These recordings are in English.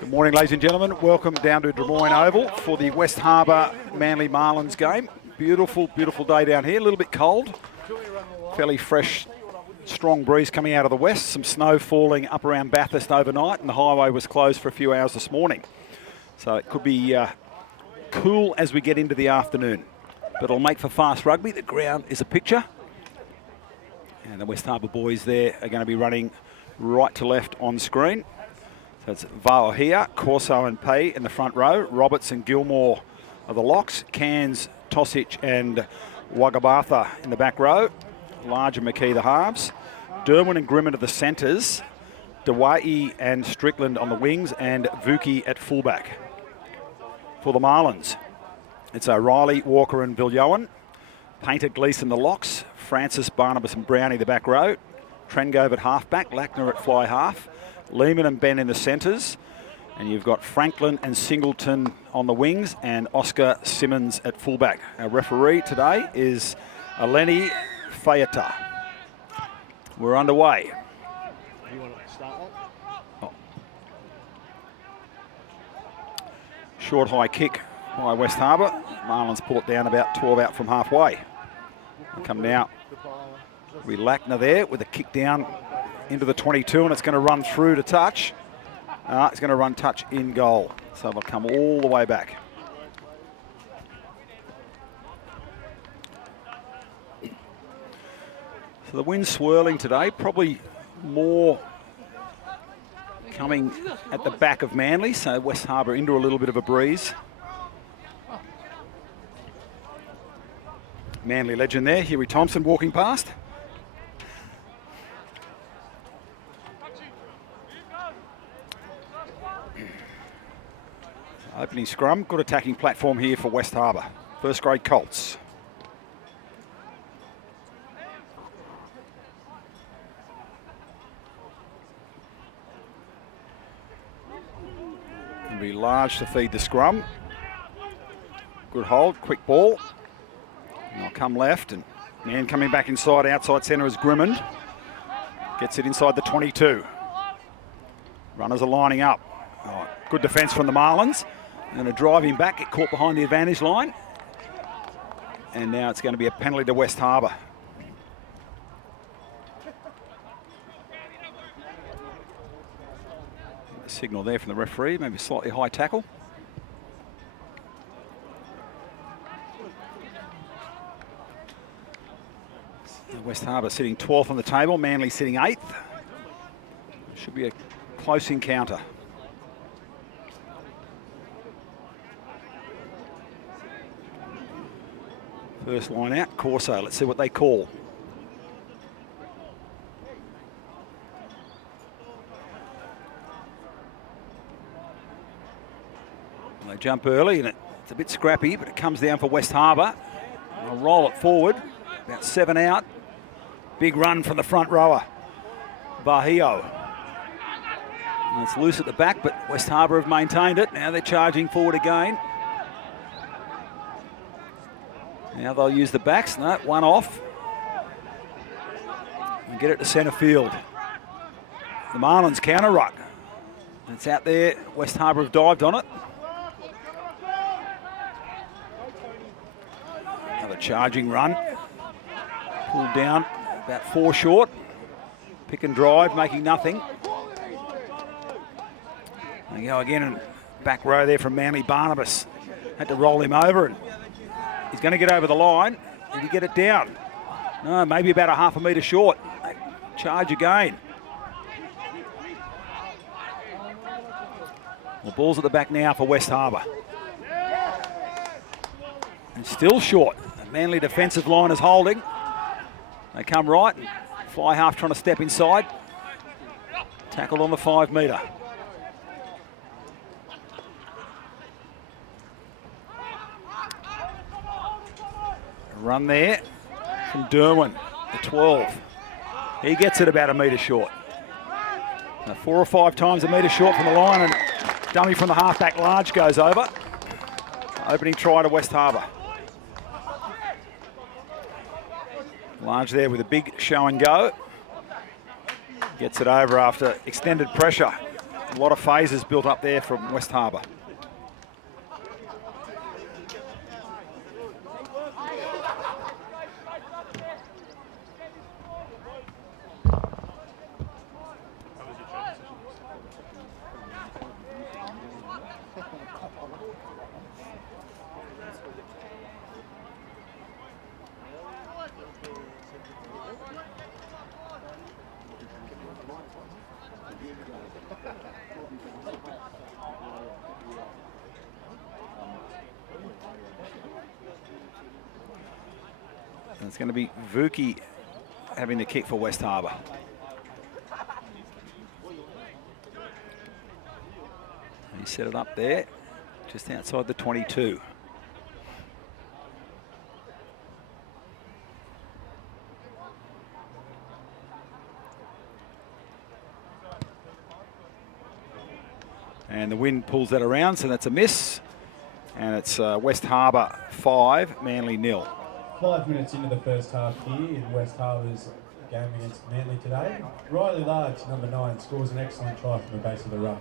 Good morning, ladies and gentlemen. Welcome down to Drummoyne Oval for the West Harbour Manly Marlins game. Beautiful, beautiful day down here. A little bit cold. Fairly fresh, strong breeze coming out of the west. Some snow falling up around Bathurst overnight, and the highway was closed for a few hours this morning. So it could be cool as we get into the afternoon. But it'll make for fast rugby. The ground is a picture. And the West Harbour boys there are going to be running right to left on screen. So it's Vaohia, Corso and Pay in the front row. Roberts and Gilmore are the locks. Cairns, Tosic and Wagabatha in the back row. Large and McKee the halves. Derwin and Grimmin are the centres. Dewai and Strickland on the wings, and Vuki at fullback. For the Marlins, it's O'Reilly, Walker and Viljoen. Painter, Gleeson the locks. Francis, Barnabas and Brownie the back row. Trengove at halfback. Lackner at fly half. Lehman and Ben in the centres. And you've got Franklin and Singleton on the wings, and Oscar Simmons at fullback. Our referee today is Eleni Fayeta. We're underway. You want to start one? Oh. Short high kick by West Harbour. Marlins pull it down about 12 out from halfway. Come now. We Lackner there with a kick down into the 22, and it's going to run through to touch. It's going to run touch in goal. So they'll come all the way back. So the wind's swirling today, probably more coming at the back of Manly, so West Harbour into a little bit of a breeze. Manly legend there, Huey Thompson walking past. Opening scrum, good attacking platform here for West Harbour. First grade Colts. Going to be large to feed the scrum. Good hold, quick ball. And they'll come left, and man coming back inside, outside centre is Grimmond. Gets it inside the 22. Runners are lining up. Oh, good defence from the Marlins. Going to drive him back, get caught behind the advantage line. And now it's going to be a penalty to West Harbour. A signal there from the referee, maybe a slightly high tackle. West Harbour sitting 12th on the table, Manly sitting 8th. Should be a close encounter. First line out, Corso. Let's see what they call. They jump early, and it's a bit scrappy, but it comes down for West Harbour. They'll roll it forward, about 7 out. Big run from the front rower, Bahio. And it's loose at the back, but West Harbour have maintained it. Now they're charging forward again. Now they'll use the backs. No, one off. And get it to centre field. The Marlins counter ruck. It's out there. West Harbour have dived on it. Another charging run. Pulled down. About 4 short. Pick and drive, making nothing. They go again, and back row there from Manly. Barnabas had to roll him over, and he's going to get over the line. Did he get it down? No, maybe about a half a metre short. They charge again. The ball's at the back now for West Harbour. And still short. The Manly defensive line is holding. They come right, and fly half trying to step inside. Tackled on the 5 metre. Run there from Derwin, the 12. He gets it about a metre short. Now 4 or 5 times a metre short from the line, and dummy from the halfback large goes over. Opening try to West Harbour. Large there with a big show and go. Gets it over after extended pressure. A lot of phases built up there from West Harbour. And it's going to be Vuki having the kick for West Harbour. He set it up there, just outside the 22. And the wind pulls that around, so that's a miss. And it's West Harbour 5, Manly 0. 5 minutes into the first half here in West Harbour's game against Manly today. Riley Large, number 9, scores an excellent try from the base of the ruck.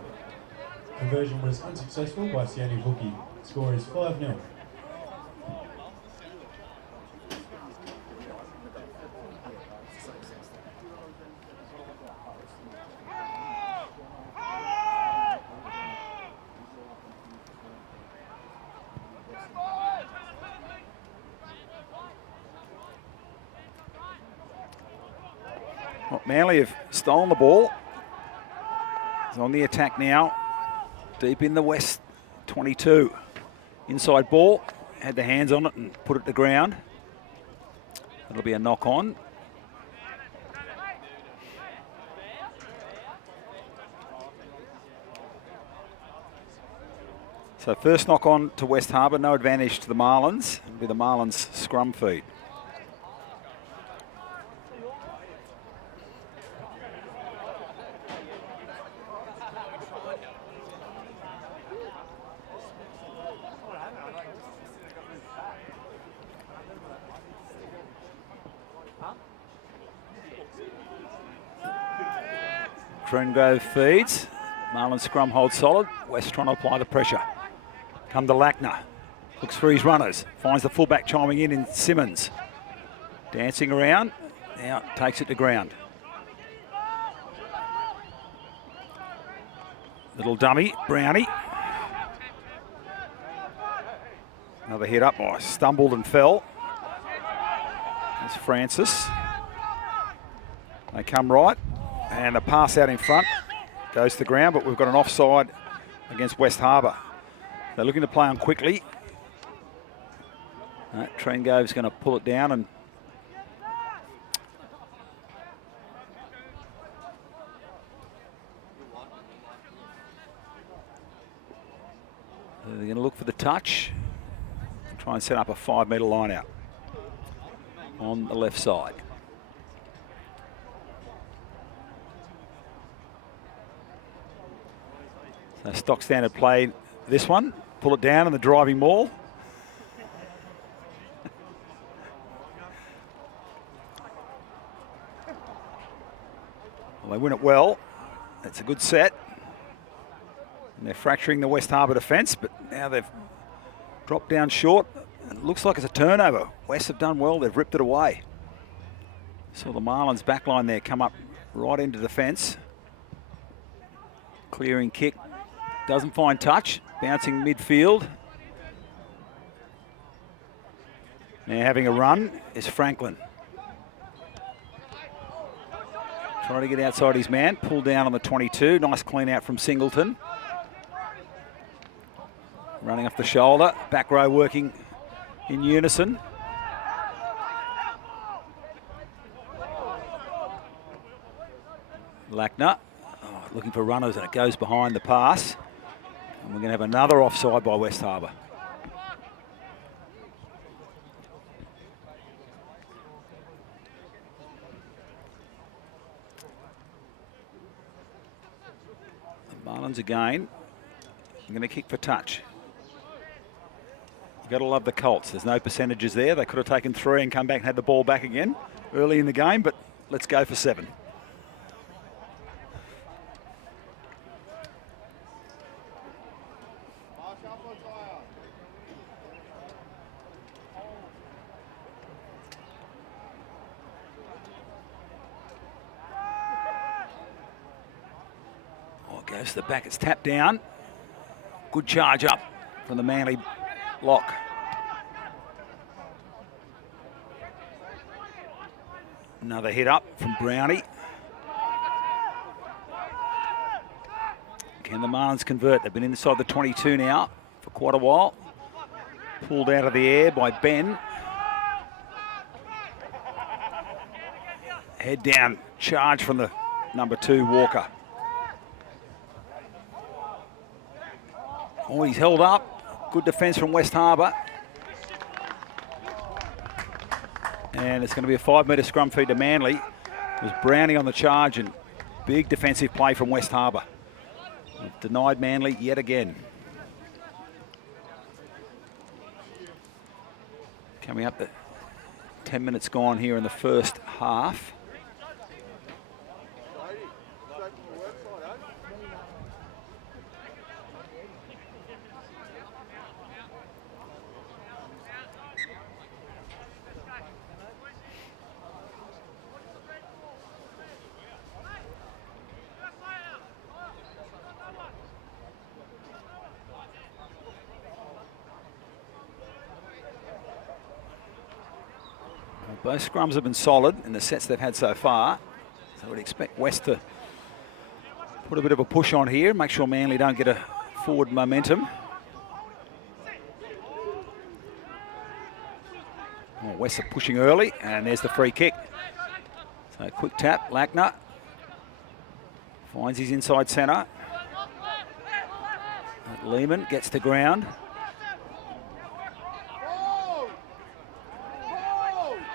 Conversion was unsuccessful by Sione Vuki. Score is 5-0. Well, Manly have stolen the ball. It's on the attack now, deep in the West 22. Inside ball, had the hands on it and put it to ground. That'll be a knock on. So first knock on to West Harbour, no advantage to the Marlins. It'll be the Marlins scrum feed. Trengrove feeds. Marlins scrum holds solid. West trying to apply the pressure. Come to Lackner. Looks for his runners. Finds the fullback chiming in Simmons. Dancing around. Now takes it to ground. Little dummy, Brownie. Another hit up. Oh, stumbled and fell. There's Francis. They come right. And a pass out in front goes to the ground, but we've got an offside against West Harbour. They're looking to play on quickly. Trengrove's going to pull it down and they're going to look for the touch and try and set up a 5-metre line out on the left side. So stock standard play this one. Pull it down in the driving maul. Well, they win it well. It's a good set. And they're fracturing the West Harbour defence, but now they've dropped down short. It looks like it's a turnover. West have done well. They've ripped it away. Saw the Marlins backline there come up right into defence. Clearing kick. Doesn't find touch. Bouncing midfield. Now having a run is Franklin. Trying to get outside his man. Pulled down on the 22. Nice clean out from Singleton. Running off the shoulder. Back row working in unison. Lackner. Oh, looking for runners and it goes behind the pass. And we're going to have another offside by West Harbour. The Marlins again. I'm going to kick for touch. You've got to love the Colts. There's no percentages there. They could have taken 3 and come back and had the ball back again early in the game, but let's go for 7. Goes to the back, it's tapped down. Good charge up from the Manly lock. Another hit up from Brownie. Can the Marlins convert? They've been inside the 22 now for quite a while. Pulled out of the air by Ben. Head down, charge from the number 2, Walker. Oh, he's held up. Good defence from West Harbour. And it's going to be a 5-metre scrum feed to Manly. It was Brownie on the charge and big defensive play from West Harbour. Denied Manly yet again. Coming up to 10 minutes gone here in the first half. Both scrums have been solid in the sets they've had so far. So we'd expect West to put a bit of a push on here, make sure Manly don't get a forward momentum. Oh, West are pushing early, and there's the free kick. So quick tap, Lackner finds his inside centre. Lehman gets to ground.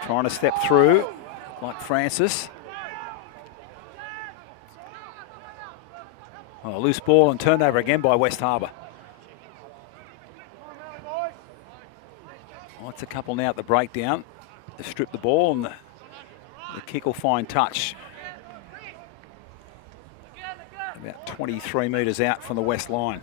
Trying to step through like Francis. Oh, loose ball and turned over again by West Harbour. Oh, it's a couple now at the breakdown. They strip the ball and the kick will find touch. About 23 metres out from the West line.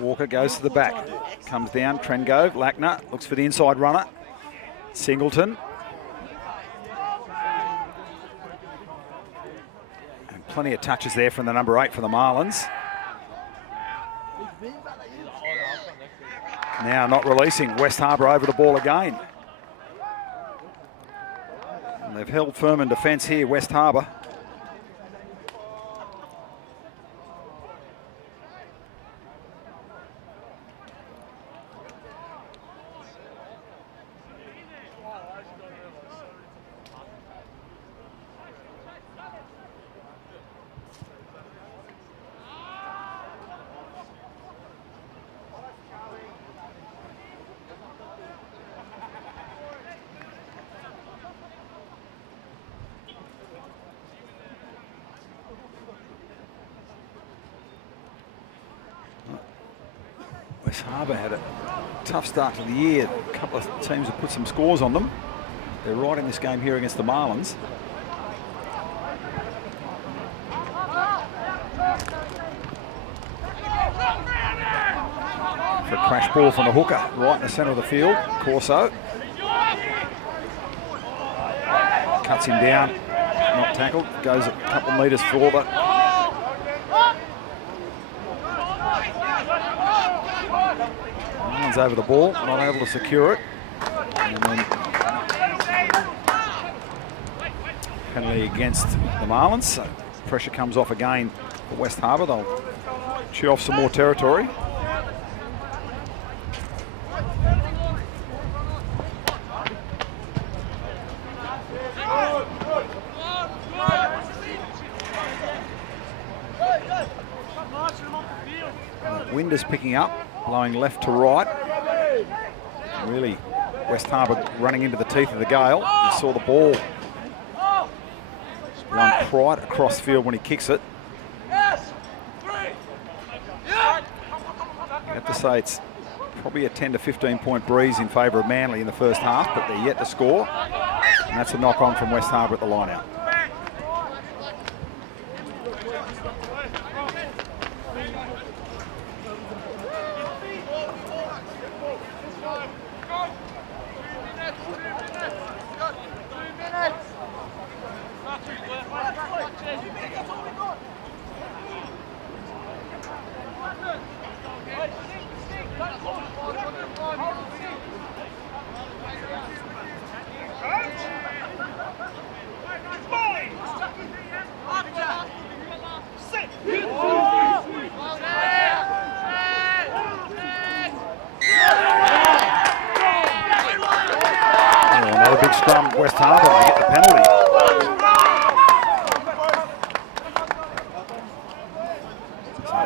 Walker goes to the back, comes down, Trengove, Lackner, looks for the inside runner, Singleton. And plenty of touches there from the number 8 for the Marlins. Now not releasing, West Harbour over the ball again. And they've held firm in defence here, West Harbour. West Harbour had a tough start to the year. A couple of teams have put some scores on them. They're right in this game here against the Marlins. For a crash ball from the hooker, right in the centre of the field, Corso. Cuts him down, not tackled, goes a couple of metres further. Over the ball, not able to secure it. And then penalty against the Marlins. So pressure comes off again for West Harbour. They'll chew off some more territory. Wind is picking up, blowing left to right. Really, West Harbour running into the teeth of the gale. You saw the ball run right across the field when he kicks it. I have to say it's probably a 10 to 15 point breeze in favour of Manly in the first half, but they're yet to score. And that's a knock on from West Harbour at the line out. scrum, West Harbour. They get the penalty. So,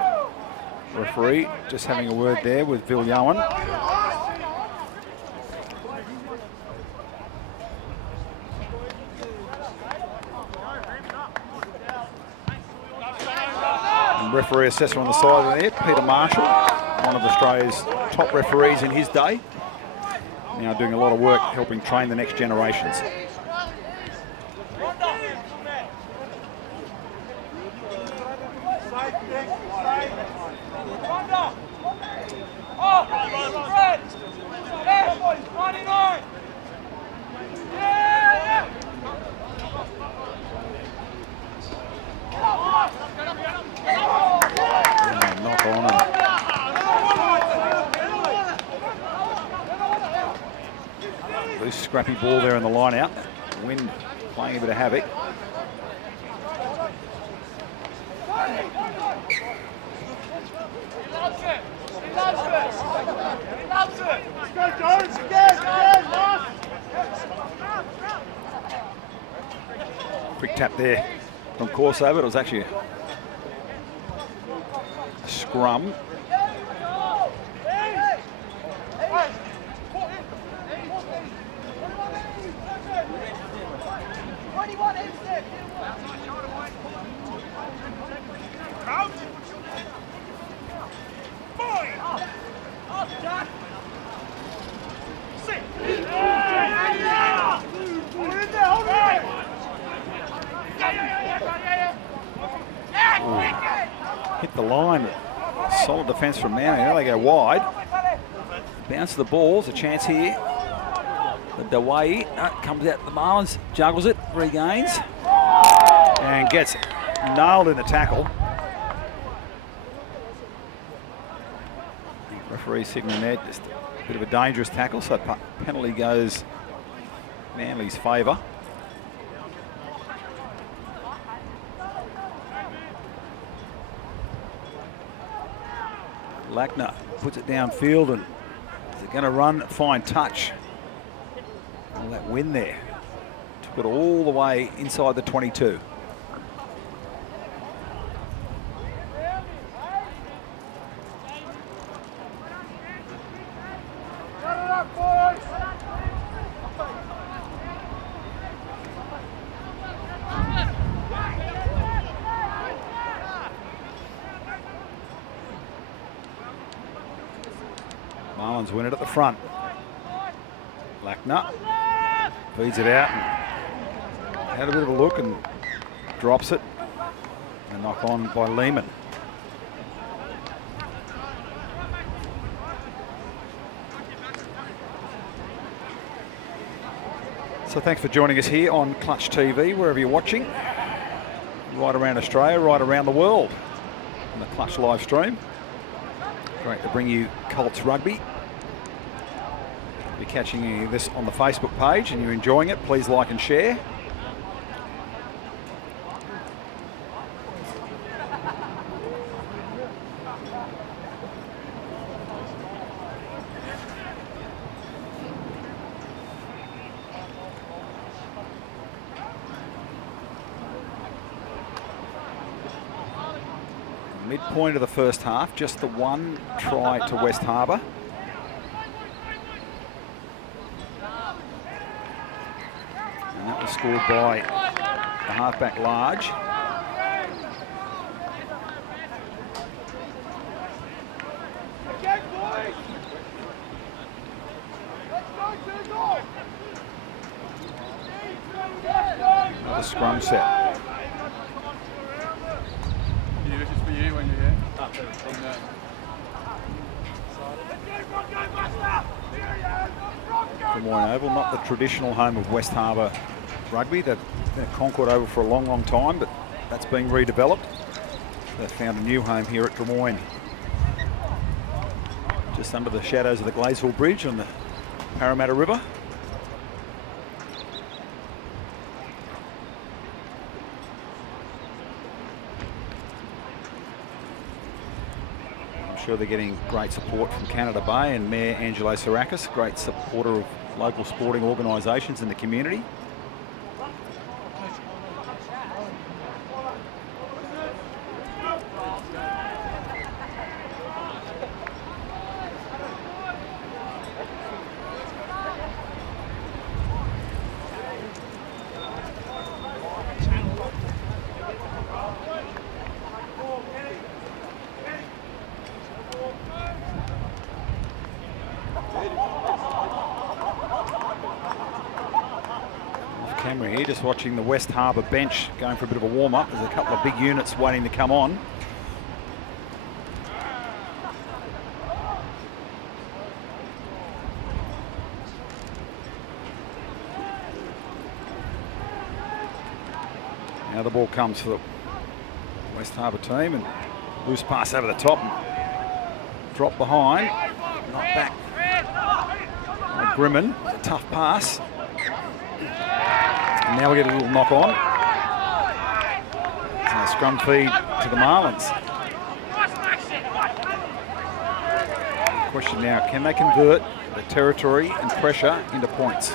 referee just having a word there with Viljoen. Referee assessor on the side there, Peter Marshall, one of Australia's top referees in his day. Now doing a lot of work helping train the next generations. Knock on and loose scrappy ball there in the line out. Wind playing a bit of havoc. Quick tap there from Corsover. It was actually a scrum. Hit the line. Solid defence from Manly. Now they go wide. Bounce the ball. There's a chance here. The Dawai comes out the Marlins, juggles it, regains, and gets nailed in the tackle. The referee signalling there, just a bit of a dangerous tackle, so penalty goes Manly's favour. Lackner puts it downfield, and is it going to run? Fine touch. All that wind there. Took it all the way inside the 22. Marlins win it at the front. Lackner feeds it out. And had a bit of a look and drops it. A knock on by Lehman. So thanks for joining us here on Clutch TV, wherever you're watching. Right around Australia, right around the world on the Clutch live stream. Great to bring you Colts rugby. If you're catching this on the Facebook page and you're enjoying it, please like and share. Midpoint of the first half, just the one try to West Harbour. And that was scored by the halfback Large. Another scrum set. Des Moines Oval, not the traditional home of West Harbour rugby. They've been at Concord Oval for a long, long time, but that's being redeveloped. They've found a new home here at Des Moines. Just under the shadows of the Glaysville Bridge on the Parramatta River. sure they're getting great support from Canada Bay and Mayor Angelo Sarakis, great supporter of local sporting organisations in the community. Camera here, just watching the West Harbour bench going for a bit of a warm-up. There's a couple of big units waiting to come on. Now the ball comes for the West Harbour team, and loose pass over the top and drop behind, not back. Grimman, a tough pass. And now we get a little knock on. So a scrum feed to the Marlins. Question now, can they convert the territory and pressure into points?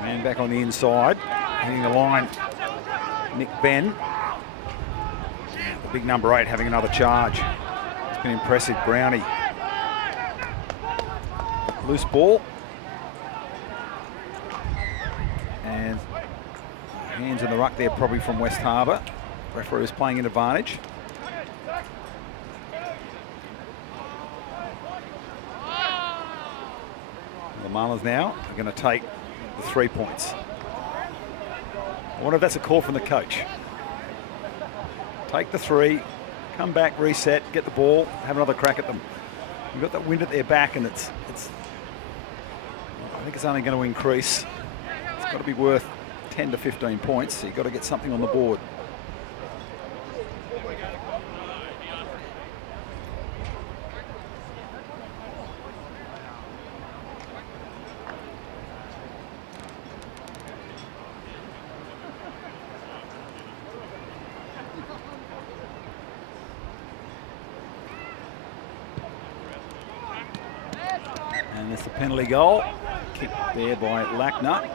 Man back on the inside, hitting the line, Nick Ben. The big number 8 having another charge. It's been impressive, Brownie. Loose ball. And hands in the ruck there probably from West Harbour. Referee is playing an advantage. The Marlins now are going to take the 3 points. I wonder if that's a call from the coach. Take the 3, come back, reset, get the ball, have another crack at them. You've got that wind at their back, and it's I think it's only going to increase. It's got to be worth 10 to 15 points, so you've got to get something on the board. And there's the penalty goal, kicked there by Lackner.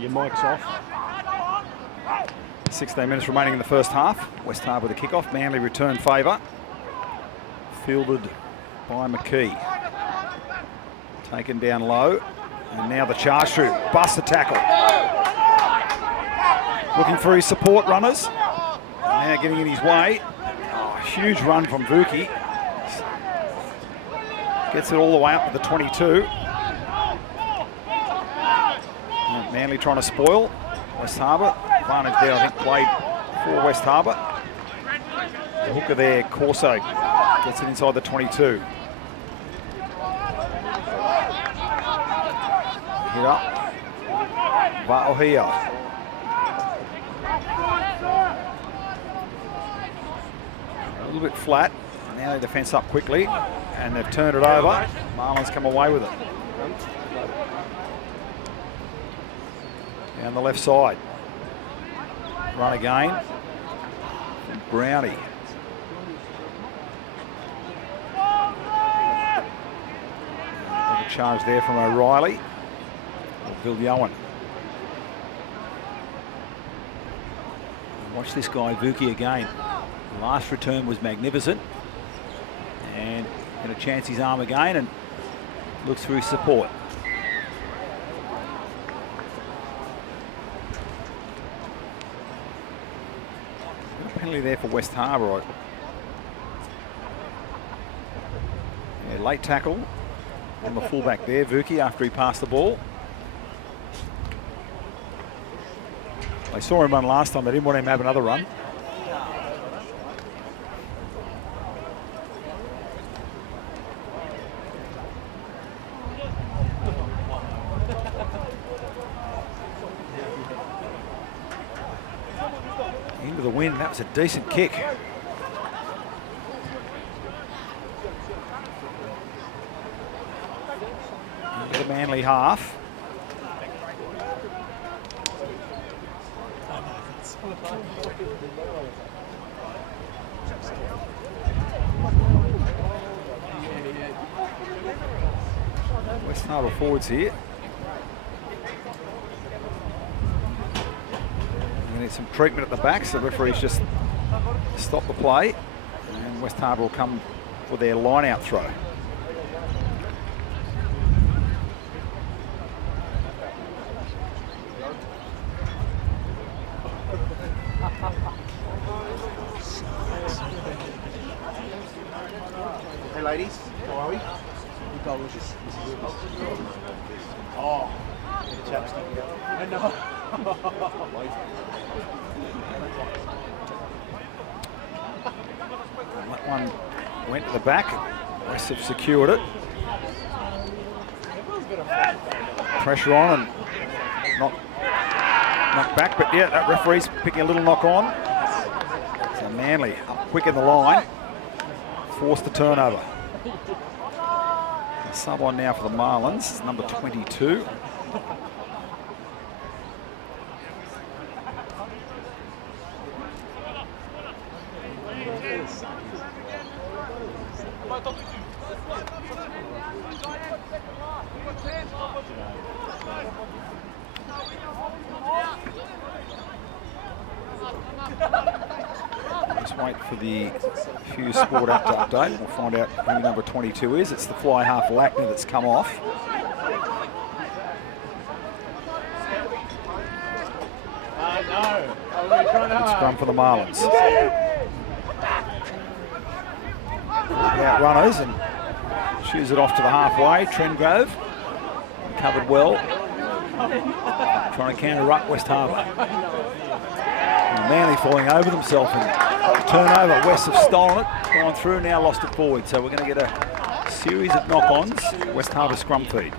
Your mic's off. 16 minutes remaining in the first half. West Harbour with a kick-off. Manly return favour. Fielded by McKee. Taken down low. And now the charge through. Busts the tackle. Looking for his support runners. Now getting in his way. Oh, huge run from Vuki. Gets it all the way up to the 22. Manly trying to spoil West Harbour. Advantage there, I think, played for West Harbour. The hooker there, Corso, gets it inside the 22. Hit up. Va'ohia. A little bit flat. Now they defence up quickly, and they've turned it over. Marlins come away with it. Down the left side. Run again. Brownie. charge there from O'Reilly. Viljoen. Watch this guy, Vuki, again. The last return was magnificent. And going to chance his arm again and looks for his support. Penalty there for West Harbour. Yeah, late tackle on the fullback there, Vuki, after he passed the ball. They saw him run last time. They didn't want him to have another run. Into the wind. That was a decent kick. Into the Manly half. West Harbour forwards here. We need some treatment at the back, so the referees just stop the play, and West Harbour will come for their line-out throw. Hey ladies, how are we? What goal was this? Oh, the chaps didn't go. I know. That one went to the back. West have secured it. Pressure on and not knocked back, but yeah, that referee's picking a little knock on. So Manly up quick in the line, forced the turnover. Sub on now for the Marlins, number 22. Just wait for the Hughes Sport app to update. We'll find out who number 22 is. It's the fly half Lackner that's come off. Good scrum for the Marlins. Out runners and shoots it off to the halfway. Trengrove covered well. Trying to counter-ruck West Harbour. And Manly falling over themselves and turnover. West have stolen it, gone through, now lost it forward. So we're going to get a series of knock-ons. West Harbour scrum feed.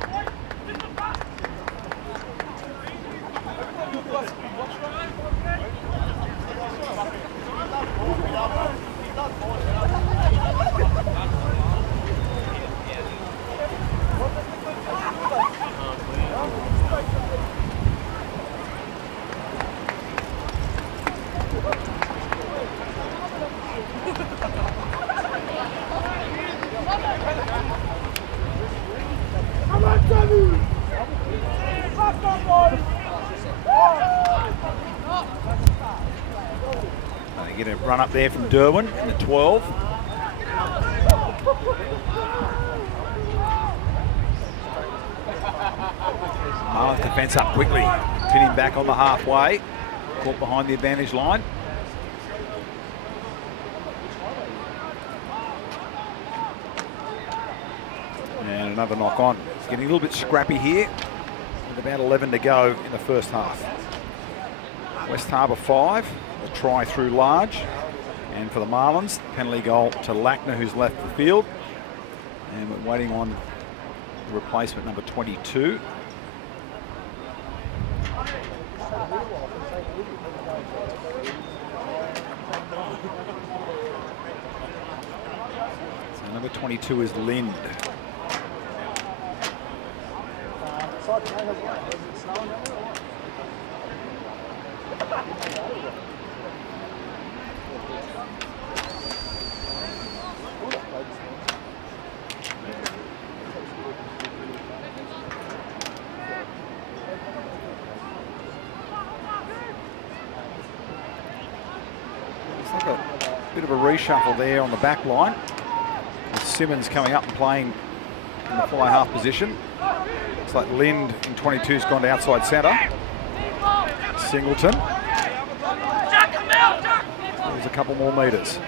They get a run up there from Derwin in the 12. Marlins defence up quickly. Pin him back on the halfway. Caught behind the advantage line. And another knock on. It's getting a little bit scrappy here with about 11 to go in the first half. West Harbour 5, a try through large. And for the Marlins, penalty goal to Lackner, who's left the field. And we're waiting on the replacement, number 22. So number 22 is Lind. of a reshuffle there on the back line. With Simmons coming up and playing in the fly half position. Looks like Lind in 22's gone to outside centre. Singleton. There's a couple more metres.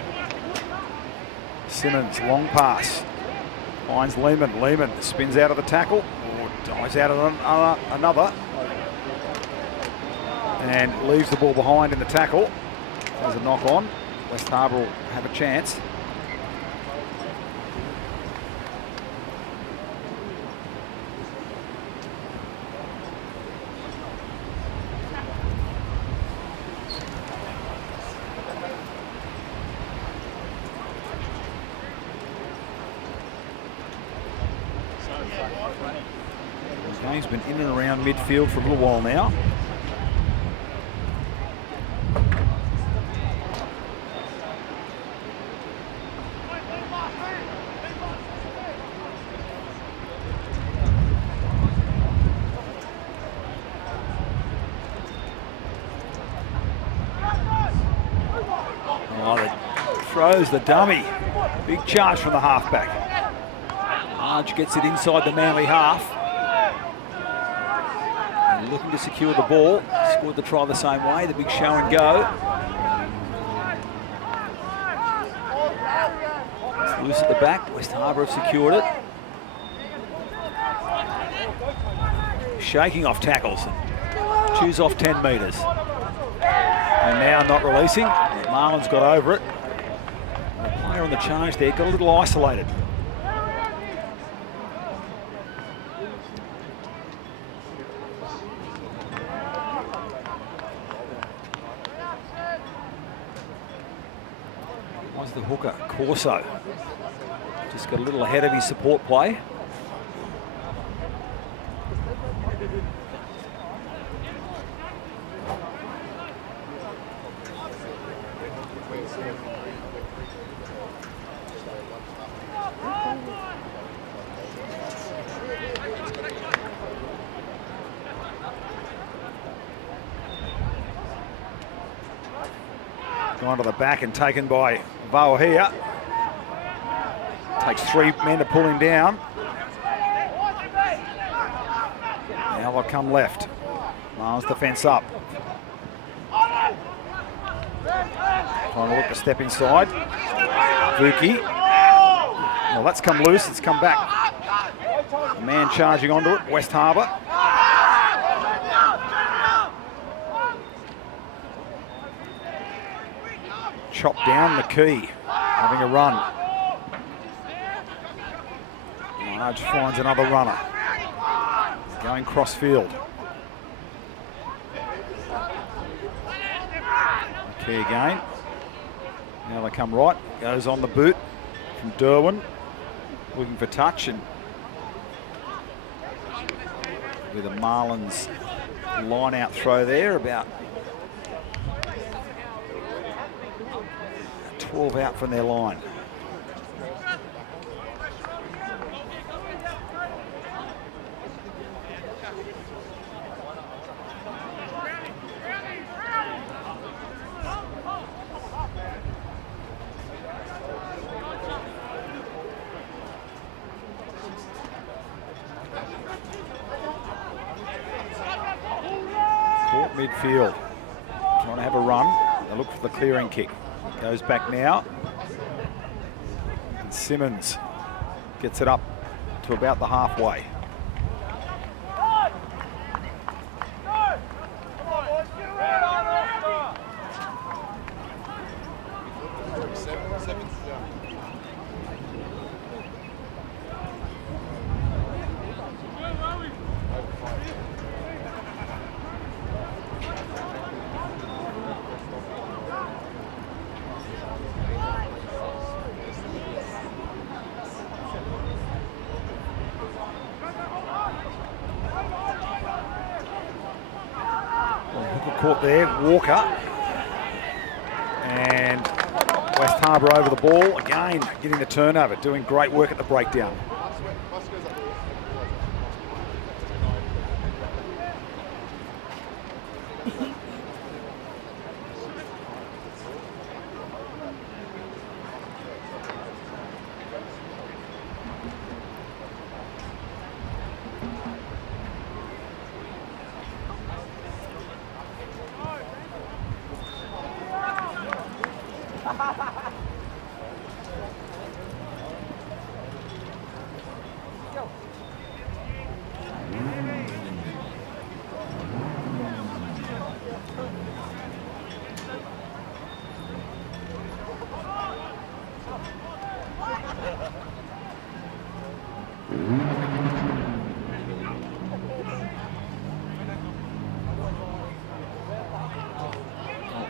Simmons, long pass. Finds Lehman. Lehman spins out of the tackle. Or dives out of another. And leaves the ball behind in the tackle. There's a knock on. West Harbour will have a chance. The game's been in and around midfield for a little while now. Throws the dummy. Big charge from the halfback. Marge gets it inside the Manly half. And looking to secure the ball. Scored the try the same way. The big show and go. It's loose at the back. West Harbour have secured it. Shaking off tackles. Chews off 10 metres. And now not releasing. Marlon's got over it. The player on the charge there got a little isolated. Was the hooker, Corso. Just got a little ahead of his support play. Gone to the back and taken by Vauhia. Takes 3 men to pull him down. Now they'll come left. Miles defence up. Trying to look to step inside. Vuki. Well, that's come loose. It's come back. A man charging onto it. West Harbour. Chopped down McKee, having a run. Marge finds another runner. Going cross field. McKee again. Now they come right. Goes on the boot from Derwin. Looking for touch and with a Marlins line out throw there, about 12 out from their line. Caught midfield, trying to have a run. They look for the clearing kick. Goes back now. And Simmons gets it up to about the halfway. Caught there, Walker, and West Harbour over the ball again, getting the turnover, doing great work at the breakdown.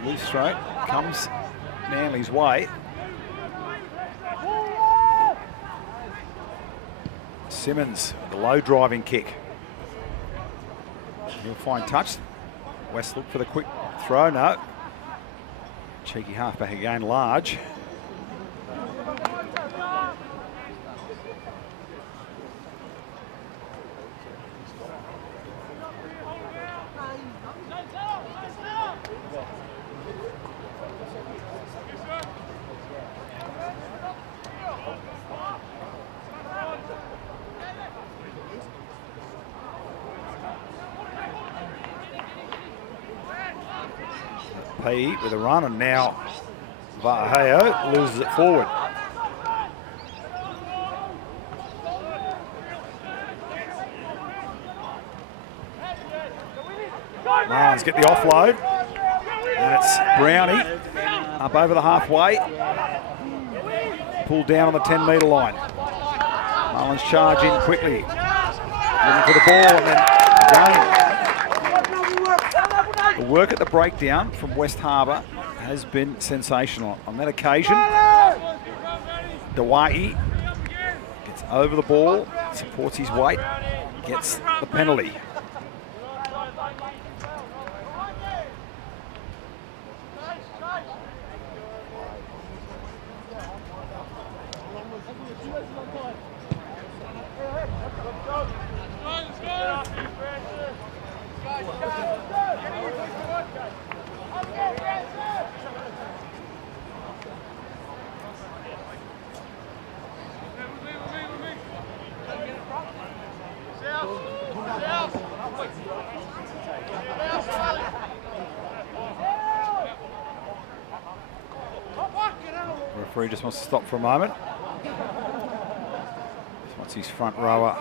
Loose throw comes Manly's way. Simmons, the low driving kick. He'll find touch. West look for the quick throw, no. Cheeky halfback again, large. P with a run, and now Vaheo loses it forward. Marlins get the offload, and it's Brownie up over the halfway, pulled down on the 10-metre line. Marlins charge in quickly, looking for the ball, and then again. The work at the breakdown from West Harbour has been sensational. On that occasion, Dewey gets over the ball, supports his weight, gets the penalty. Referee just wants to stop for a moment. Just wants his front rower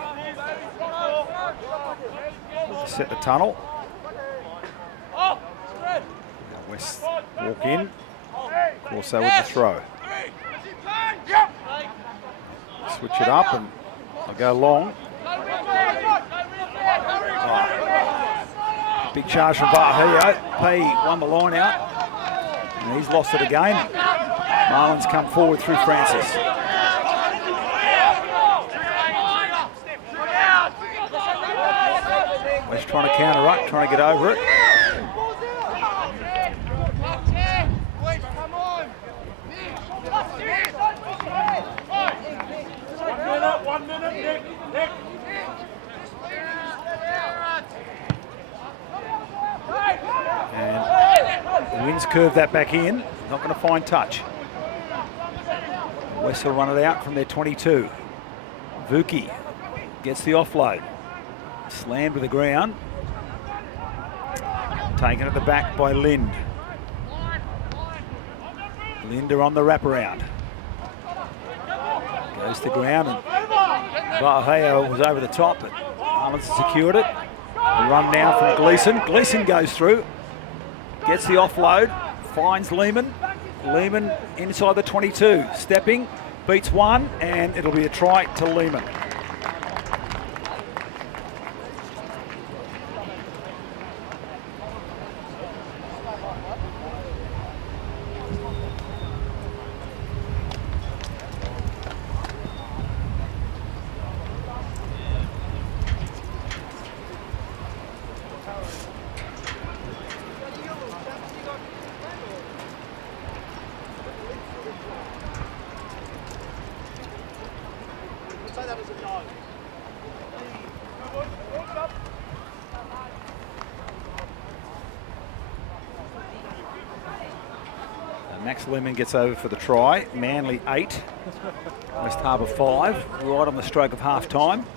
to set the tunnel. West walk in, also with the throw. Switch it up and they'll go long. Oh. Big charge from Vaheo. P won the line out. And he's lost it again. Marlins come forward through Francis. West trying to counter up, trying to get over it. And the wind's curved that back in. Not going to find touch. West will run it out from their 22. Vuki gets the offload. Slammed to the ground. Taken at the back by Lind. Linder on the wraparound. Goes to ground and Vaheo was over the top, but Marlins secured it. A run now from Gleeson. Gleeson goes through. Gets the offload. Finds Lehman. Lehman inside the 22. Stepping. Beats one, and it'll be a try to Lehman. Max Lemon gets over for the try. Manly 8, West Harbour 5, right on the stroke of half time.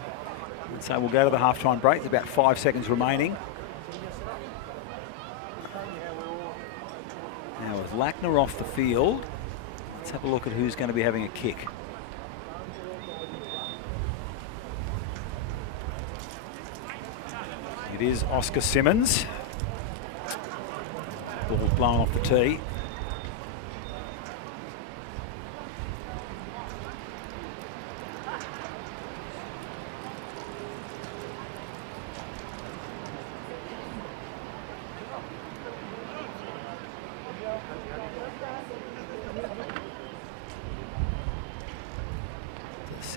And so we'll go to the half time break. There's about 5 seconds remaining. Now with Lackner off the field, let's have a look at who's going to be having a kick. It is Oscar Simmons. Ball's blown off the tee.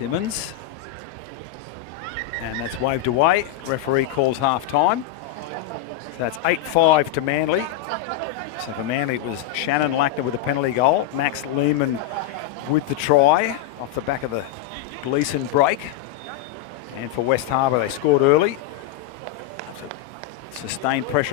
Simmons. And that's waved away. Referee calls half time. So that's 8-5 to Manly. So for Manly, it was Shannon Lackner with a penalty goal. Max Lehman with the try off the back of the Gleeson break. And for West Harbour, they scored early. So sustained pressure